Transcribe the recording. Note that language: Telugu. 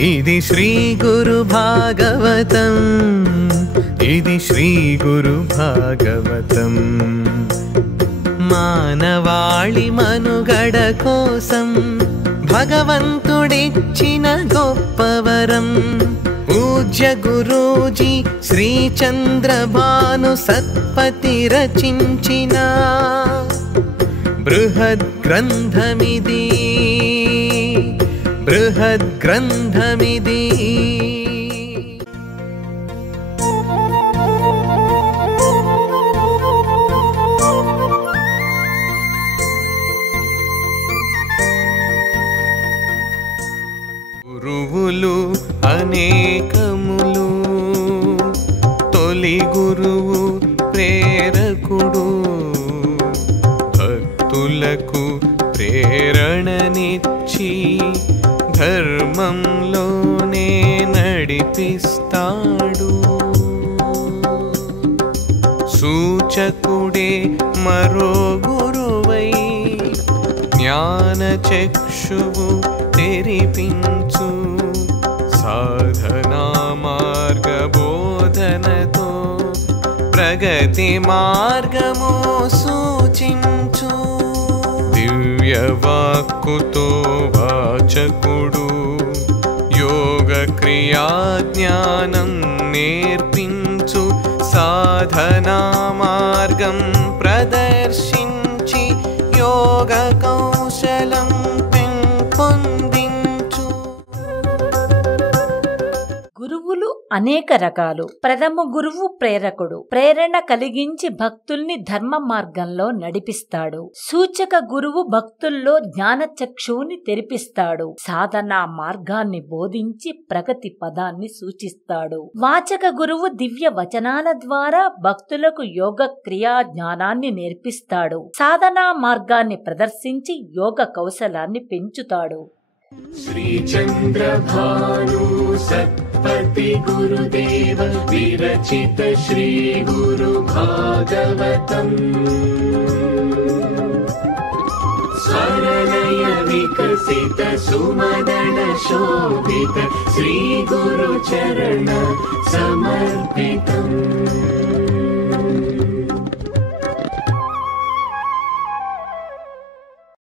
ఇది శ్రీ గురు భాగవతం, ఇది శ్రీ గురు భాగవతం. మానవాళి మనుగడ కోసం భగవంతుడిచ్చిన గొప్పవరం. పూజ్య గురూజీ శ్రీ చంద్రభాను సత్పతి రచించిన బృహద్ గ్రంథమిది, బృహద్ గ్రంథమిది. గురువులు అనేకములు, తొలి గురువు ప్రేరకుడు, భక్తులకు ప్రేరణనిచ్చి ధర్మంలోనే నడిపిస్తాడు. సూచకుడే మరో గురువై జ్ఞాన చక్షువు తెరిపించు. సాధనా మార్గ బోధనతో ప్రగతి మార్గము సూచించు. దివ్య వాక్కుతో వాచకుడు యోగ క్రియా జ్ఞానం నేర్పించు. సాధనా మార్గం ప్రదర్శించి యోగ కౌశలం పెంపొందించు. గురువులు అనేక రకాలు. ప్రథమ గురువు ప్రేరకుడు, ప్రేరణ కలిగించి భక్తుల్ని ధర్మ మార్గంలో నడిపిస్తాడు. సూచక గురువు భక్తుల్లో జ్ఞాన చక్షువుని తెరిపిస్తాడు. సాధనా మార్గాన్ని బోధించి ప్రగతి పదాన్ని సూచిస్తాడు. వాచక గురువు దివ్య వచనాల ద్వారా భక్తులకు యోగ క్రియా జ్ఞానాన్ని నేర్పిస్తాడు. సాధనా మార్గాన్ని ప్రదర్శించి యోగ కౌశలాన్ని పెంచుతాడు. శ్రీ చంద్రభాను సత్పతి గురుదేవ విరచిత శ్రీ గురు భాగవతం. స్వరలయ వికసిత సుమదన శోభిత శ్రీ గురు చరణ సమర్పితం.